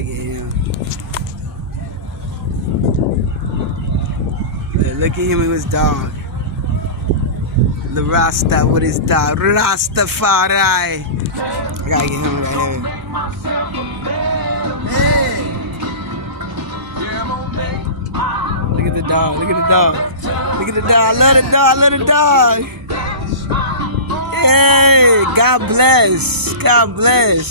gotta get him. Yeah, look at him with his dog. The Rasta with his dog. Rastafari. I gotta get him right here. Hey. Look at the dog. Look at the dog. Look at the dog. I love the dog. I love the dog. Hey, God bless. God bless.